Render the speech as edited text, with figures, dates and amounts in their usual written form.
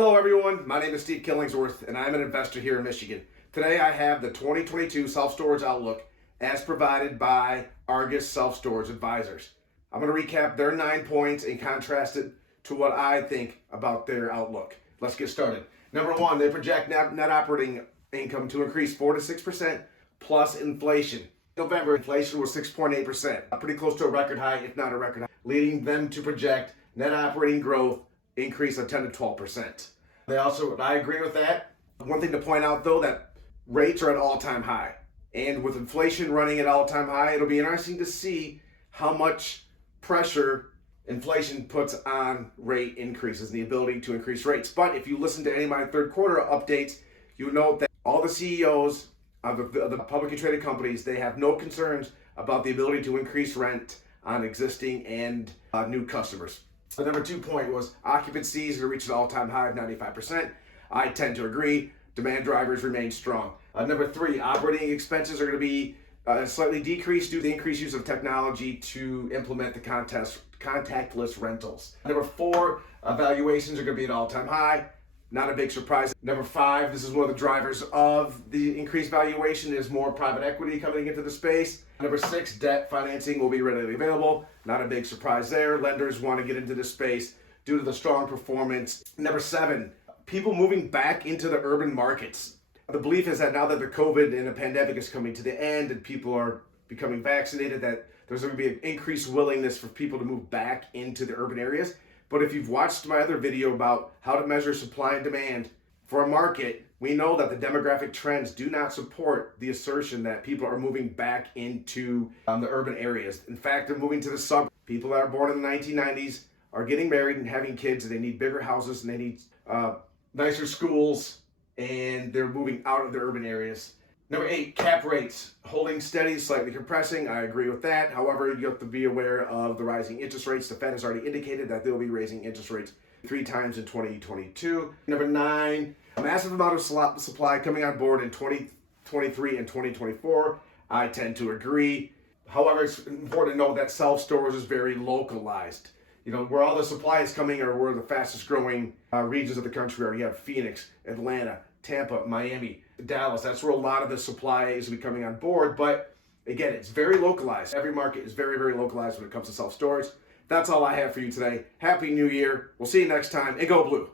Hello everyone, my name is Steve Killingsworth and I'm an investor here in Michigan. Today I have the 2022 self-storage outlook as provided by Argus Self-Storage Advisors. I'm going to recap their 9 points and contrast it to what I think about their outlook. Let's get started. Number one, they project net operating income to increase 4 to 6% plus inflation. November, inflation was 6.8%, pretty close to a record high, if not a record high, leading them to project net operating growth increase of 10 to 12%. I agree with that. One thing to point out though, that rates are at all-time high. And with inflation running at all-time high, it'll be interesting to see how much pressure inflation puts on rate increases and the ability to increase rates. But if you listen to any of my third quarter updates, you know that all the CEOs of the publicly traded companies, they have no concerns about the ability to increase rent on existing and new customers. The number 2 point was occupancies are reaching an all-time high of 95%. I tend to agree. Demand drivers remain strong. Number 3, operating expenses are going to be slightly decreased due to the increased use of technology to implement the contactless rentals. Number 4, valuations are going to be at an all-time high. Not a big surprise. Number 5, this is one of the drivers of the increased valuation, is more private equity coming into the space. Number 6, debt financing will be readily available. Not a big surprise there. Lenders want to get into this space due to the strong performance. Number 7, people moving back into the urban markets. The belief is that now that the COVID and the pandemic is coming to the end and people are becoming vaccinated, that there's going to be an increased willingness for people to move back into the urban areas. But if you've watched my other video about how to measure supply and demand for a market, we know that the demographic trends do not support the assertion that people are moving back into the urban areas. In fact, they're moving to the suburbs. People that are born in the 1990s are getting married and having kids, and they need bigger houses and they need nicer schools, and they're moving out of the urban areas. Number 8, cap rates holding steady, slightly compressing. I agree with that. However, you have to be aware of the rising interest rates. The Fed has already indicated that they'll be raising interest rates 3 times in 2022. Number 9, a massive amount of supply coming on board in 2023 and 2024. I tend to agree. However, it's important to know that self-storage is very localized. You know, where all the supply is coming are where the fastest growing regions of the country are. You have Phoenix, Atlanta, Tampa, Miami, Dallas. That's where a lot of the supply is coming on board. But again, it's very localized. Every market is very, very localized when it comes to self-storage. That's all I have for you today. Happy New Year. We'll see you next time, and go blue.